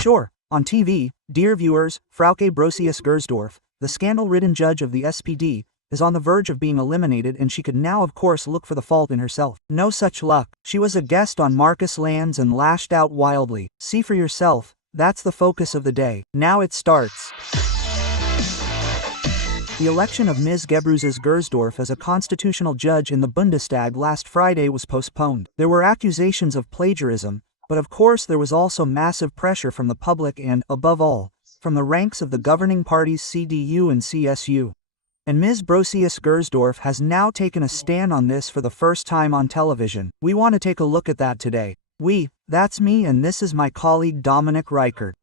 Sure, on TV, dear viewers, Frauke Brosius-Gersdorf, the scandal-ridden judge of the SPD, is on the verge of being eliminated, and she could now of course look for the fault in herself. No such luck. She was a guest on Lanz and lashed out wildly. See for yourself, that's the focus of the day. Now it starts. The election of Ms. Brosius-Gersdorf as a constitutional judge in the Bundestag last Friday was postponed. There were accusations of plagiarism, but of course there was also massive pressure from the public and, above all, from the ranks of the governing parties CDU and CSU. And Ms. Brosius-Gersdorf has now taken a stand on this for the first time on television. We want to take a look at that today. That's me, and this is my colleague Dominik Reichert.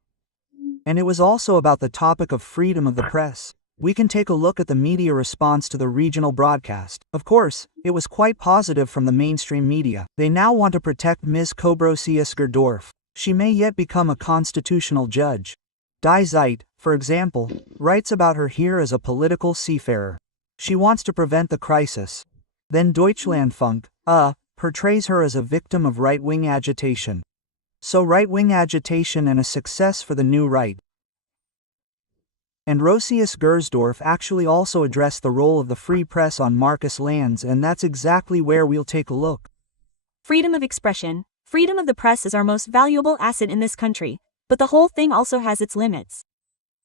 And it was also about the topic of freedom of the press. We can take a look at the media response to the regional broadcast. Of course, it was quite positive from the mainstream media. They now want to protect Ms. Brosius-Gersdorf. She may yet become a constitutional judge. Die Zeit, for example, writes about her here as a political seafarer. She wants to prevent the crisis. Then Deutschlandfunk, portrays her as a victim of right-wing agitation. So right-wing agitation and a success for the new right. And Brosius-Gersdorf actually also addressed the role of the free press on Lanz, and that's exactly where we'll take a look. Freedom of expression, freedom of the press is our most valuable asset in this country, but the whole thing also has its limits.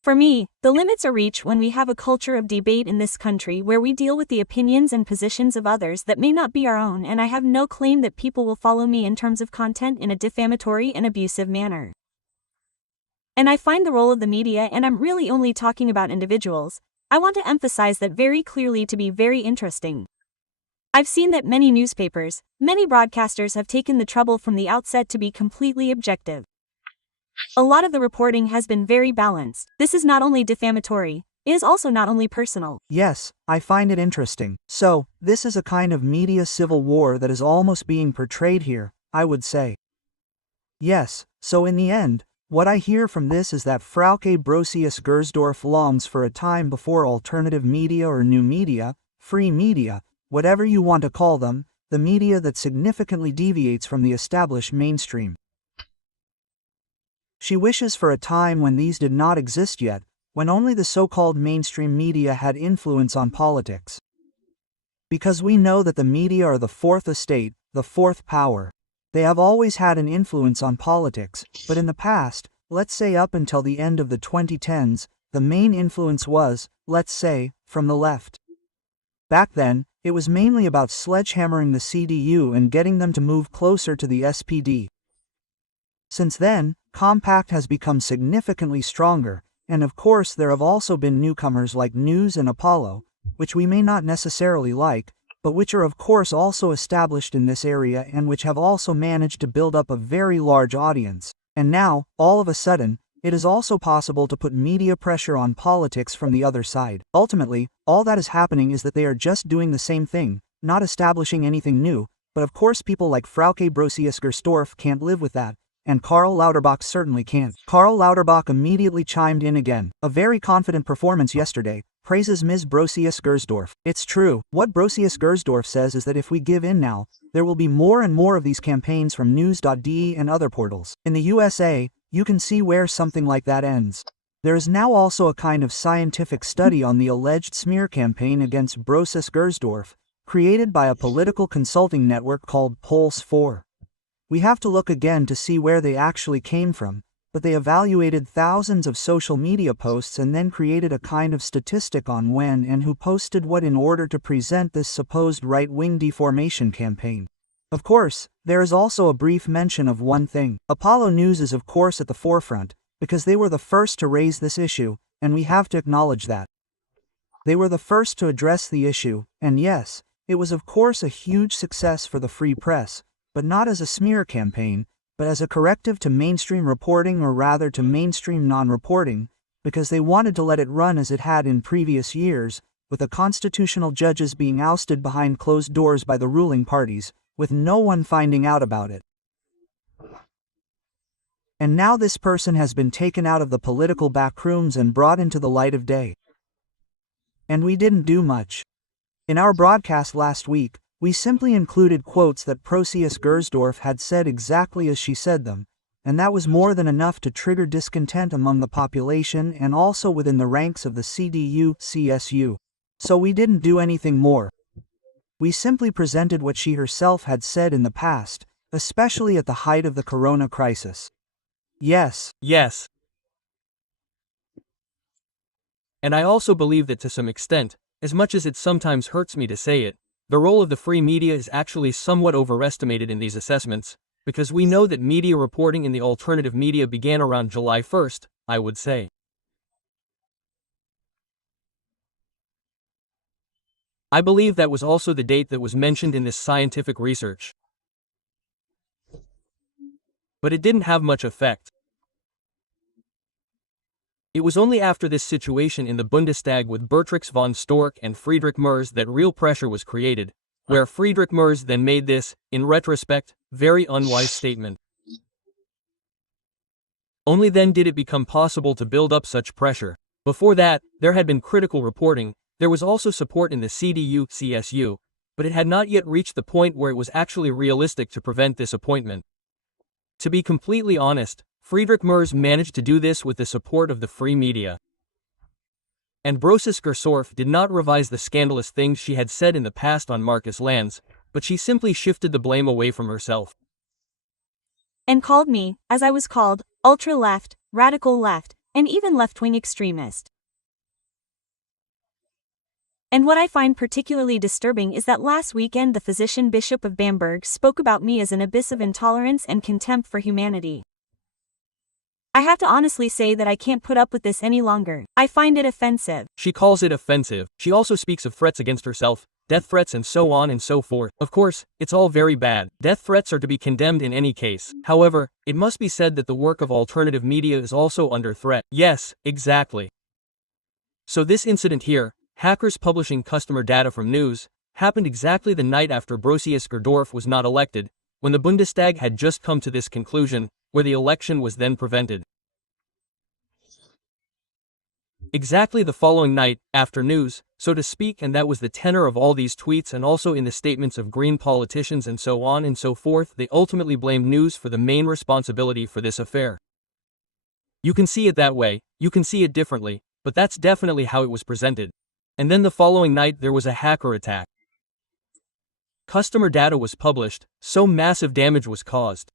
For me, the limits are reached when we have a culture of debate in this country where we deal with the opinions and positions of others that may not be our own, and I have no claim that people will follow me in terms of content in a defamatory and abusive manner. And I find the role of the media, and I'm really only talking about individuals, I want to emphasize that very clearly, to be very interesting. I've seen that many newspapers, many broadcasters have taken the trouble from the outset to be completely objective. A lot of the reporting has been very balanced. This is not only defamatory, it is also not only personal. Yes, I find it interesting. So, this is a kind of media civil war that is almost being portrayed here, I would say. Yes, so in the end, what I hear from this is that Frauke Brosius-Gersdorf longs for a time before alternative media or new media, free media, whatever you want to call them, the media that significantly deviates from the established mainstream. She wishes for a time when these did not exist yet, when only the so-called mainstream media had influence on politics. Because we know that the media are the fourth estate, the fourth power. They have always had an influence on politics, but in the past, let's say up until the end of the 2010s, the main influence was, let's say, from the left. Back then, it was mainly about sledgehammering the CDU and getting them to move closer to the SPD. Since then, Compact has become significantly stronger, and of course there have also been newcomers like News and Apollo, which we may not necessarily like, but which are of course also established in this area and which have also managed to build up a very large audience. And now, all of a sudden, it is also possible to put media pressure on politics from the other side. Ultimately, all that is happening is that they are just doing the same thing, not establishing anything new, but of course people like Frauke Brosius-Gersdorf can't live with that. And Karl Lauterbach certainly can't. Karl Lauterbach immediately chimed in again. A very confident performance yesterday, praises Ms. Brosius-Gersdorf. It's true. What Brosius-Gersdorf says is that if we give in now, there will be more and more of these campaigns from news.de and other portals. In the USA, you can see where something like that ends. There is now also a kind of scientific study on the alleged smear campaign against Brosius-Gersdorf, created by a political consulting network called Pulse 4. We have to look again to see where they actually came from, but they evaluated thousands of social media posts and then created a kind of statistic on when and who posted what in order to present this supposed right-wing deformation campaign. Of course, there is also a brief mention of one thing. Apollo News is of course at the forefront, because they were the first to raise this issue, and we have to acknowledge that. They were the first to address the issue, and yes, it was of course a huge success for the free press, but not as a smear campaign, but as a corrective to mainstream reporting, or rather to mainstream non-reporting, because they wanted to let it run as it had in previous years, with the constitutional judges being ousted behind closed doors by the ruling parties, with no one finding out about it. And now this person has been taken out of the political backrooms and brought into the light of day. And we didn't do much. In our broadcast last week, we simply included quotes that Brosius-Gersdorf had said exactly as she said them, and that was more than enough to trigger discontent among the population and also within the ranks of the CDU-CSU. So we didn't do anything more. We simply presented what she herself had said in the past, especially at the height of the corona crisis. Yes. Yes. And I also believe that to some extent, as much as it sometimes hurts me to say it, the role of the free media is actually somewhat overestimated in these assessments, because we know that media reporting in the alternative media began around July 1st, I would say. I believe that was also the date that was mentioned in this scientific research. But it didn't have much effect. It was only after this situation in the Bundestag with Beatrix von Storch and Friedrich Merz that real pressure was created, where Friedrich Merz then made this, in retrospect, very unwise statement. Only then did it become possible to build up such pressure. Before that, there had been critical reporting, there was also support in the CDU-CSU, but it had not yet reached the point where it was actually realistic to prevent this appointment. To be completely honest, Friedrich Merz managed to do this with the support of the free media. And Brosius-Gersdorf did not revise the scandalous things she had said in the past on Markus Lanz, but she simply shifted the blame away from herself. And called me, as I was called, ultra-left, radical left, and even left-wing extremist. And what I find particularly disturbing is that last weekend the physician Bishop of Bamberg spoke about me as an abyss of intolerance and contempt for humanity. I have to honestly say that I can't put up with this any longer. I find it offensive. She calls it offensive. She also speaks of threats against herself, death threats and so on and so forth. Of course, it's all very bad. Death threats are to be condemned in any case. However, it must be said that the work of alternative media is also under threat. Yes, exactly. So this incident here, hackers publishing customer data from news, happened exactly the night after Brosius-Gersdorf was not elected, when the Bundestag had just come to this conclusion, where the election was then prevented. Exactly the following night, after news, so to speak, and that was the tenor of all these tweets and also in the statements of green politicians and so on and so forth, they ultimately blamed news for the main responsibility for this affair. You can see it that way, you can see it differently, but that's definitely how it was presented. And then the following night there was a hacker attack. Customer data was published, so massive damage was caused.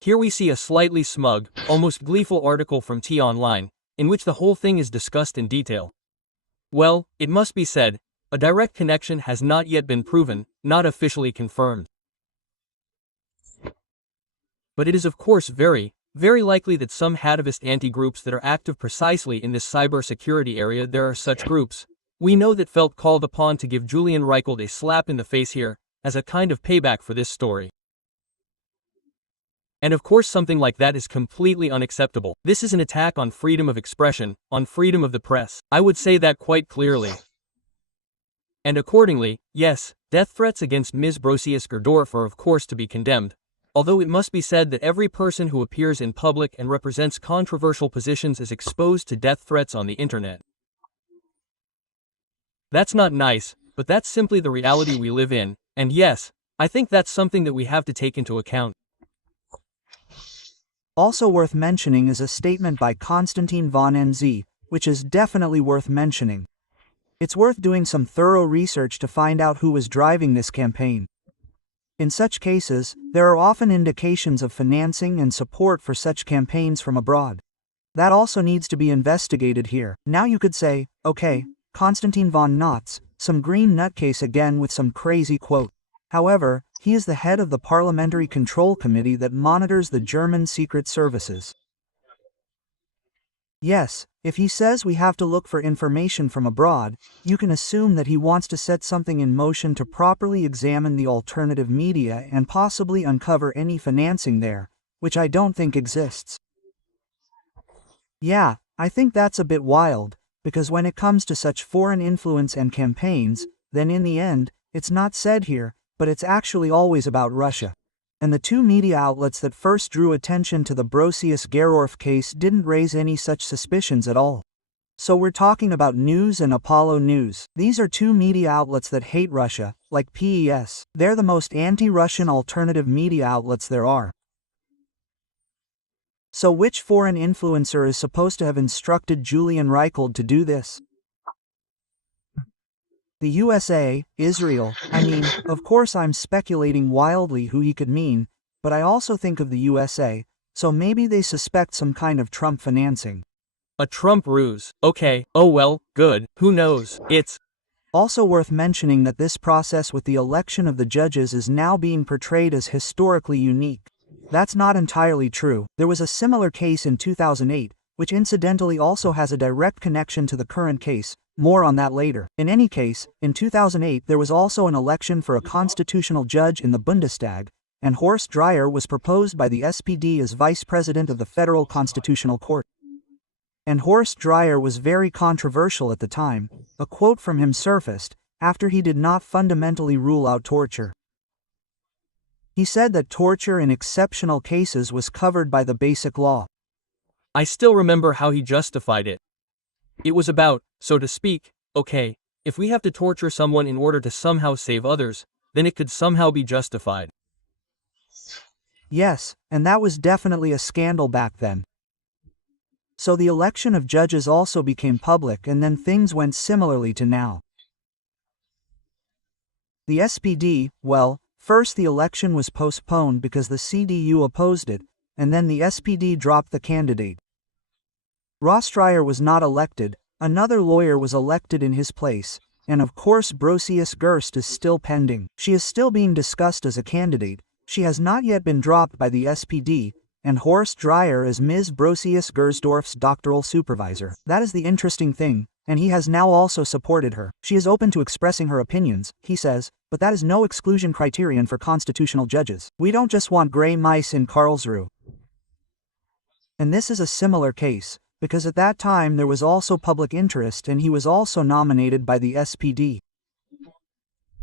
Here we see a slightly smug, almost gleeful article from T-Online, in which the whole thing is discussed in detail. Well, it must be said, a direct connection has not yet been proven, not officially confirmed. But it is of course very likely that some hativist anti-groups that are active precisely in this cybersecurity area, there are such groups, we know, that felt called upon to give Julian Reichelt a slap in the face here, as a kind of payback for this story. And of course something like that is completely unacceptable. This is an attack on freedom of expression, on freedom of the press. I would say that quite clearly. And accordingly, yes, death threats against Ms. Brosius-Gersdorf are of course to be condemned, although it must be said that every person who appears in public and represents controversial positions is exposed to death threats on the internet. That's not nice, but that's simply the reality we live in, and yes, I think that's something that we have to take into account. Also worth mentioning is a statement by Konstantin von NZ, which is definitely worth mentioning. It's worth doing some thorough research to find out who was driving this campaign. In such cases, there are often indications of financing and support for such campaigns from abroad. That also needs to be investigated here. Now you could say, okay, Konstantin von Notz, some green nutcase again with some crazy quote. However, he is the head of the Parliamentary Control Committee that monitors the German secret services. Yes, if he says we have to look for information from abroad, you can assume that he wants to set something in motion to properly examine the alternative media and possibly uncover any financing there, which I don't think exists. Yeah, I think that's a bit wild, because when it comes to such foreign influence and campaigns, then in the end, it's not said here, but it's actually always about Russia. And the two media outlets that first drew attention to the Brosius-Gersdorf case didn't raise any such suspicions at all. So we're talking about News and Apollo News. These are two media outlets that hate Russia, like PES. They're the most anti-Russian alternative media outlets there are. So which foreign influencer is supposed to have instructed Julian Reichelt to do this? The USA, Israel, of course I'm speculating wildly who he could mean, but I also think of the USA, so maybe they suspect some kind of Trump financing. A Trump ruse. Okay, oh well, good, who knows, it's also worth mentioning that this process with the election of the judges is now being portrayed as historically unique. That's not entirely true. There was a similar case in 2008, which incidentally also has a direct connection to the current case. More on that later. In any case, in 2008 there was also an election for a constitutional judge in the Bundestag, and Horst Dreyer was proposed by the SPD as vice president of the Federal Constitutional Court. And Horst Dreyer was very controversial at the time. A quote from him surfaced, after he did not fundamentally rule out torture. He said that torture in exceptional cases was covered by the Basic Law. I still remember how he justified it. It was about, so to speak, okay, if we have to torture someone in order to somehow save others, then it could somehow be justified. Yes, and that was definitely a scandal back then. So the election of judges also became public, and then things went similarly to now. The SPD, well, first the election was postponed because the CDU opposed it, and then the SPD dropped the candidate. Horst Dreyer was not elected, another lawyer was elected in his place, and of course Brosius-Gersdorf is still pending. She is still being discussed as a candidate, she has not yet been dropped by the SPD, and Horst Dreyer is Ms. Brosius-Gersdorf's doctoral supervisor. That is the interesting thing, and he has now also supported her. She is open to expressing her opinions, he says, but that is no exclusion criterion for constitutional judges. We don't just want gray mice in Karlsruhe. And this is a similar case, because at that time there was also public interest and he was also nominated by the SPD.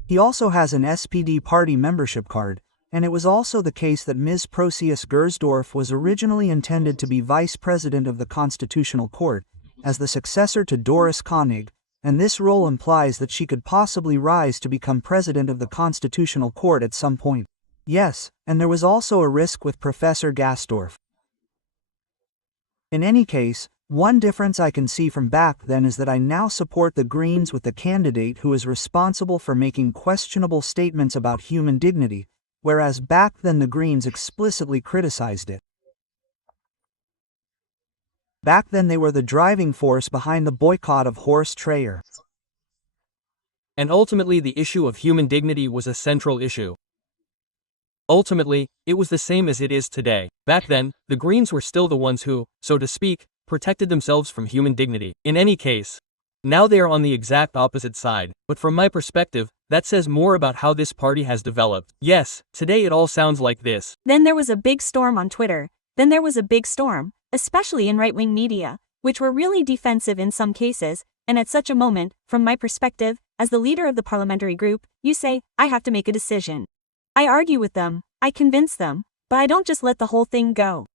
He also has an SPD party membership card, and it was also the case that Ms. Brosius-Gersdorf was originally intended to be vice president of the Constitutional Court, as the successor to Doris Koenig, and this role implies that she could possibly rise to become president of the Constitutional Court at some point. Yes, and there was also a risk with Professor Gersdorf. In any case, one difference I can see from back then is that I now support the Greens with the candidate who is responsible for making questionable statements about human dignity, whereas back then the Greens explicitly criticized it. Back then they were the driving force behind the boycott of Horst Dreyer. And ultimately the issue of human dignity was a central issue. Ultimately, it was the same as it is today. Back then, the Greens were still the ones who, so to speak, protected themselves from human dignity. In any case, now they are on the exact opposite side, but from my perspective, that says more about how this party has developed. Yes, today it all sounds like this. Then there was a big storm on Twitter. Then there was a big storm, especially in right-wing media, which were really defensive in some cases, and at such a moment, from my perspective, as the leader of the parliamentary group, you say, I have to make a decision. I argue with them, I convince them, but I don't just let the whole thing go.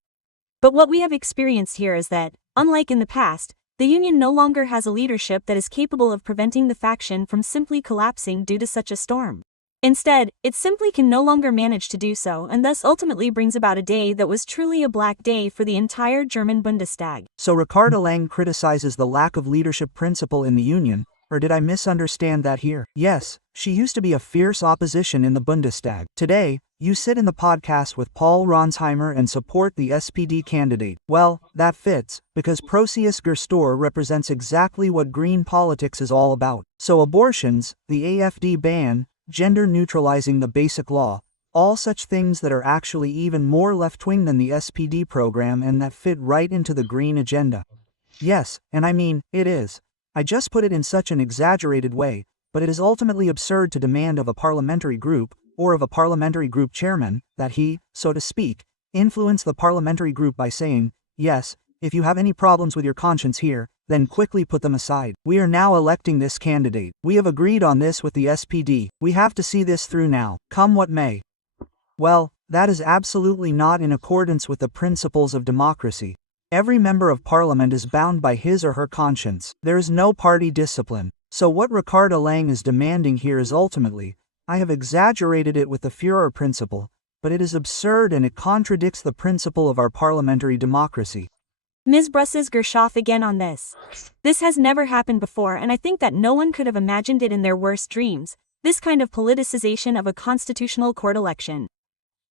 But what we have experienced here is that, unlike in the past, the union no longer has a leadership that is capable of preventing the faction from simply collapsing due to such a storm. Instead, it simply can no longer manage to do so, and thus ultimately brings about a day that was truly a black day for the entire German Bundestag. So Ricarda Lang criticizes the lack of leadership principle in the union, or did I misunderstand that here? Yes, she used to be a fierce opposition in the Bundestag. Today, you sit in the podcast with Paul Ronsheimer and support the SPD candidate. Well, that fits, because Brosius-Gersdorf represents exactly what green politics is all about. So abortions, the AfD ban, gender neutralizing the Basic Law, all such things that are actually even more left-wing than the SPD program and that fit right into the green agenda. Yes, and I mean, it is. I just put it in such an exaggerated way, but it is ultimately absurd to demand of a parliamentary group, or of a parliamentary group chairman, that he, so to speak, influence the parliamentary group by saying, yes, if you have any problems with your conscience here, then quickly put them aside. We are now electing this candidate. We have agreed on this with the SPD. We have to see this through now, come what may. Well, that is absolutely not in accordance with the principles of democracy. Every member of parliament is bound by his or her conscience. There is no party discipline. So what Ricarda Lang is demanding here is ultimately, I have exaggerated it with the Führer principle, but it is absurd and it contradicts the principle of our parliamentary democracy. Ms. Brosius-Gersdorf again on this. This has never happened before, and I think that no one could have imagined it in their worst dreams, this kind of politicization of a constitutional court election.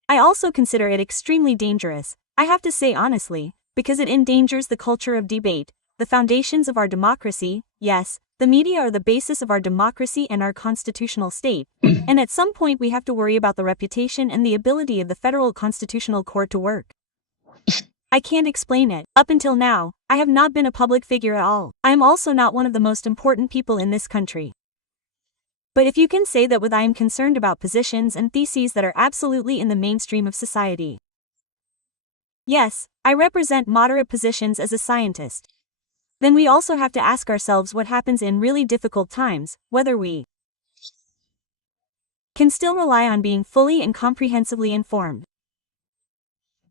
I also consider it extremely dangerous, I have to say honestly, because it endangers the culture of debate, the foundations of our democracy. Yes, the media are the basis of our democracy and our constitutional state, and at some point we have to worry about the reputation and the ability of the Federal Constitutional Court to work. I can't explain it. Up until now, I have not been a public figure at all. I am also not one of the most important people in this country. But if you can say that I am concerned about positions and theses that are absolutely in the mainstream of society. Yes, I represent moderate positions as a scientist. Then we also have to ask ourselves what happens in really difficult times, whether we can still rely on being fully and comprehensively informed.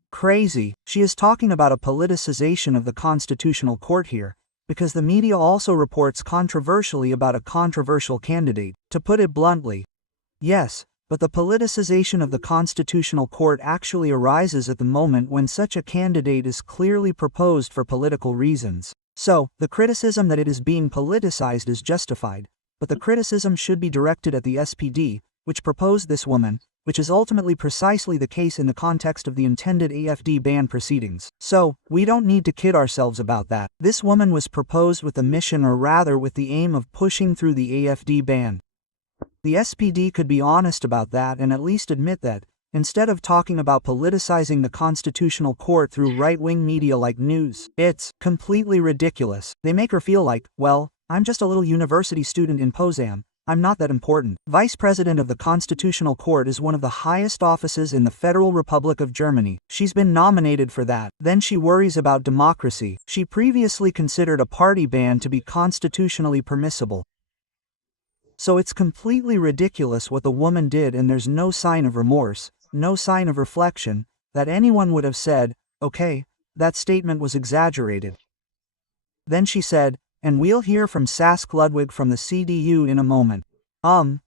Crazy, she is talking about a politicization of the Constitutional Court here, because the media also reports controversially about a controversial candidate, to put it bluntly. Yes, but the politicization of the Constitutional Court actually arises at the moment when such a candidate is clearly proposed for political reasons. So, the criticism that it is being politicized is justified, but the criticism should be directed at the SPD, which proposed this woman, which is ultimately precisely the case in the context of the intended AFD ban proceedings. So, we don't need to kid ourselves about that. This woman was proposed with the mission, or rather with the aim of pushing through the AFD ban. The SPD could be honest about that and at least admit that, instead of talking about politicizing the Constitutional Court through right-wing media like news, it's completely ridiculous. They make her feel like, well, I'm just a little university student in Potsdam. I'm not that important. Vice President of the Constitutional Court is one of the highest offices in the Federal Republic of Germany. She's been nominated for that. Then she worries about democracy. She previously considered a party ban to be constitutionally permissible. So it's completely ridiculous what the woman did, and there's no sign of remorse, no sign of reflection, that anyone would have said, okay, that statement was exaggerated. Then she said, and we'll hear from Sask Ludwig from the CDU in a moment.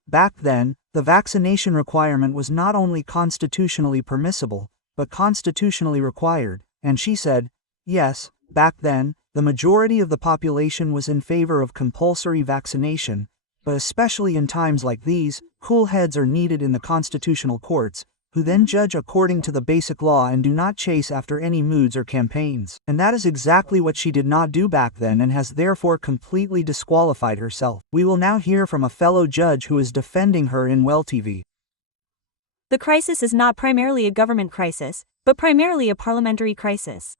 Back then, the vaccination requirement was not only constitutionally permissible, but constitutionally required, and she said, yes, back then, the majority of the population was in favor of compulsory vaccination, but especially in times like these, cool heads are needed in the constitutional courts, who then judge according to the basic law and do not chase after any moods or campaigns. And that is exactly what she did not do back then and has therefore completely disqualified herself. We will now hear from a fellow judge who is defending her in Well TV. The crisis is not primarily a government crisis, but primarily a parliamentary crisis.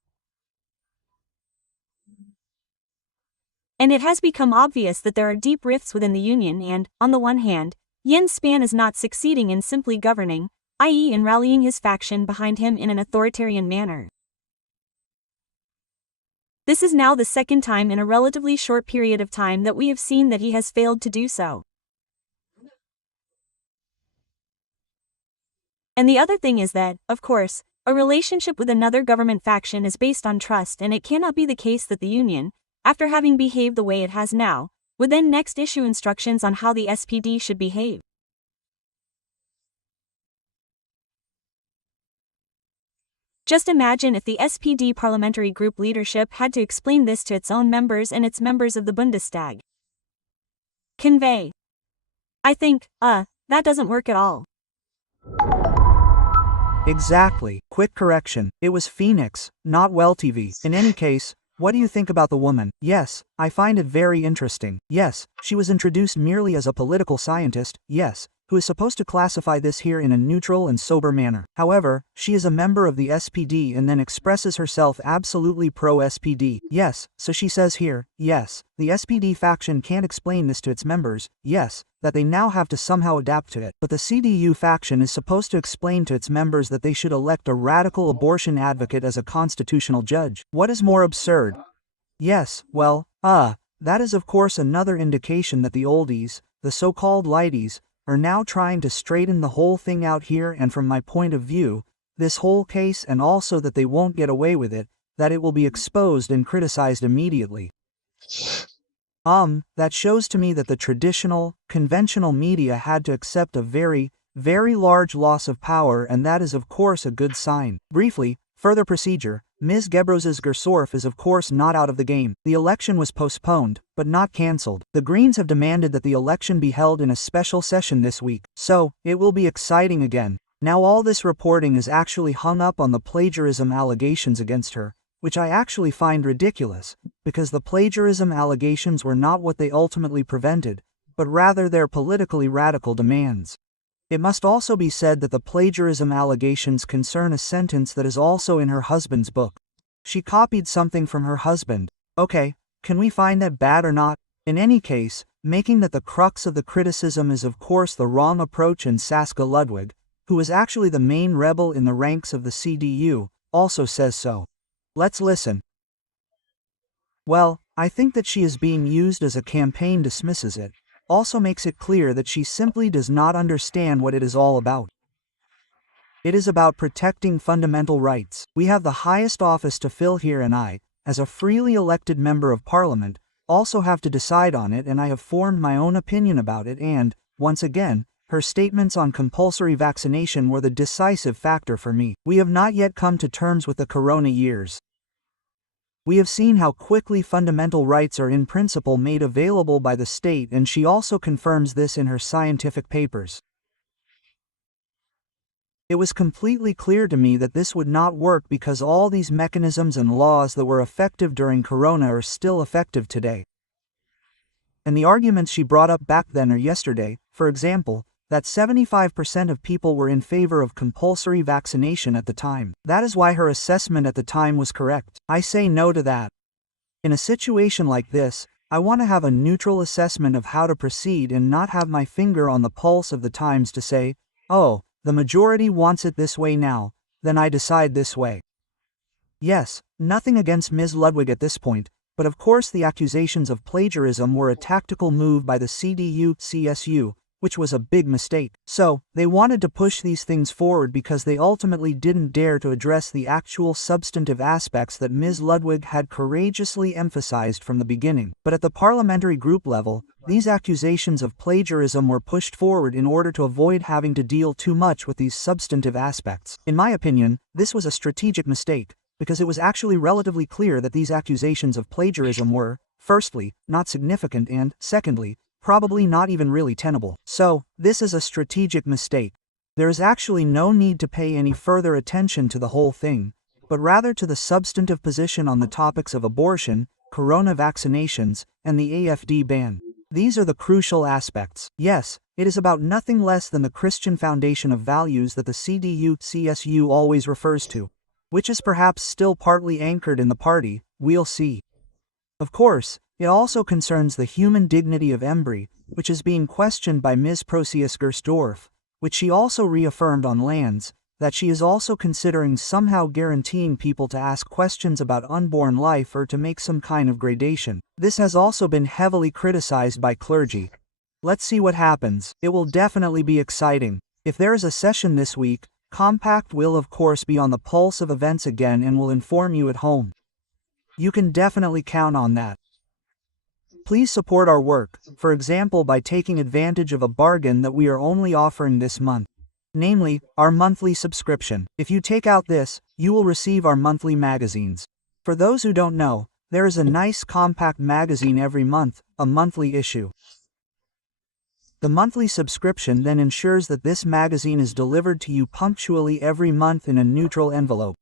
And it has become obvious that there are deep rifts within the union and, on the one hand, Jens Spahn is not succeeding in simply governing, i.e. in rallying his faction behind him in an authoritarian manner. This is now the second time in a relatively short period of time that we have seen that he has failed to do so. And the other thing is that, of course, a relationship with another government faction is based on trust, and it cannot be the case that the union, after having behaved the way it has now, would then next issue instructions on how the SPD should behave. Just imagine if the SPD parliamentary group leadership had to explain this to its own members and its members of the Bundestag. Convey. I think, that doesn't work at all. Exactly. Quick correction. It was Phoenix, not Well TV. In any case, what do you think about the woman? Yes, I find it very interesting. Yes, she was introduced merely as a political scientist, yes, who is supposed to classify this here in a neutral and sober manner. However, she is a member of the SPD and then expresses herself absolutely pro-SPD. Yes, so she says here, yes, the SPD faction can't explain this to its members, yes, that they now have to somehow adapt to it. But the CDU faction is supposed to explain to its members that they should elect a radical abortion advocate as a constitutional judge. What is more absurd? Yes, well, that is of course another indication that the oldies, the so-called lighties, are now trying to straighten the whole thing out here, and from my point of view, this whole case, and also that they won't get away with it, that it will be exposed and criticized immediately. That shows to me that the traditional, conventional media had to accept a very, very large loss of power, and that is of course a good sign. Briefly, further procedure, Ms. Brosius-Gersdorf is of course not out of the game. The election was postponed, but not cancelled. The Greens have demanded that the election be held in a special session this week, so it will be exciting again. Now all this reporting is actually hung up on the plagiarism allegations against her, which I actually find ridiculous, because the plagiarism allegations were not what they ultimately prevented, but rather their politically radical demands. It must also be said that the plagiarism allegations concern a sentence that is also in her husband's book. She copied something from her husband. Okay, can we find that bad or not? In any case, making that the crux of the criticism is of course the wrong approach, and Saskia Ludwig, who is actually the main rebel in the ranks of the CDU, also says so. Let's listen. Well, I think that she is being used as a campaign dismisses it. Also makes it clear that she simply does not understand what it is all about. It is about protecting fundamental rights. We have the highest office to fill here, and I, as a freely elected member of parliament, also have to decide on it, and I have formed my own opinion about it, and, once again, her statements on compulsory vaccination were the decisive factor for me. We have not yet come to terms with the corona years. We have seen how quickly fundamental rights are in principle made available by the state, and she also confirms this in her scientific papers. It was completely clear to me that this would not work because all these mechanisms and laws that were effective during corona are still effective today. And the arguments she brought up back then or yesterday, for example, that 75% of people were in favor of compulsory vaccination at the time. That is why her assessment at the time was correct. I say no to that. In a situation like this, I want to have a neutral assessment of how to proceed and not have my finger on the pulse of the times to say, oh, the majority wants it this way now, then I decide this way. Yes, nothing against Ms. Ludwig at this point, but of course the accusations of plagiarism were a tactical move by the CDU-CSU, which was a big mistake. So, they wanted to push these things forward because they ultimately didn't dare to address the actual substantive aspects that Ms. Ludwig had courageously emphasized from the beginning. But at the parliamentary group level, these accusations of plagiarism were pushed forward in order to avoid having to deal too much with these substantive aspects. In my opinion, this was a strategic mistake, because it was actually relatively clear that these accusations of plagiarism were, firstly, not significant, and, secondly, probably not even really tenable. So, this is a strategic mistake. There is actually no need to pay any further attention to the whole thing, but rather to the substantive position on the topics of abortion, corona vaccinations, and the AFD ban. These are the crucial aspects. Yes, it is about nothing less than the Christian foundation of values that the CDU-CSU always refers to, which is perhaps still partly anchored in the party, we'll see. Of course, it also concerns the human dignity of embry, which is being questioned by Ms. Brosius-Gersdorf, which she also reaffirmed on Lanz, that she is also considering somehow guaranteeing people to ask questions about unborn life or to make some kind of gradation. This has also been heavily criticized by clergy. Let's see what happens. It will definitely be exciting. If there is a session this week, Compact will of course be on the pulse of events again and will inform you at home. You can definitely count on that. Please support our work, for example by taking advantage of a bargain that we are only offering this month. Namely, our monthly subscription. If you take out this, you will receive our monthly magazines. For those who don't know, there is a nice compact magazine every month, a monthly issue. The monthly subscription then ensures that this magazine is delivered to you punctually every month in a neutral envelope.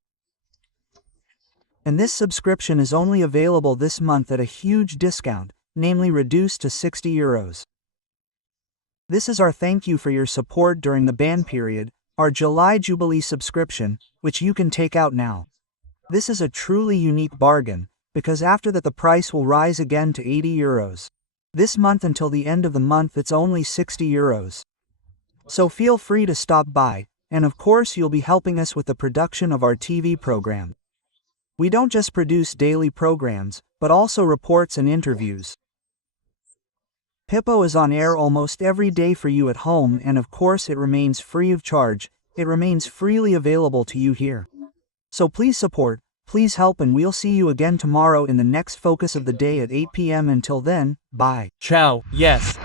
And this subscription is only available this month at a huge discount, namely reduced to €60. This is our thank you for your support during the ban period, our July Jubilee subscription, which you can take out now. This is a truly unique bargain, because after that the price will rise again to €80. This month until the end of the month it's only €60. So feel free to stop by, and of course you'll be helping us with the production of our TV program. We don't just produce daily programs, but also reports and interviews. Pippo is on air almost every day for you at home, and of course it remains free of charge, it remains freely available to you here. So please support, please help, and we'll see you again tomorrow in the next focus of the day at 8 p.m. Until then, bye. Ciao, yes.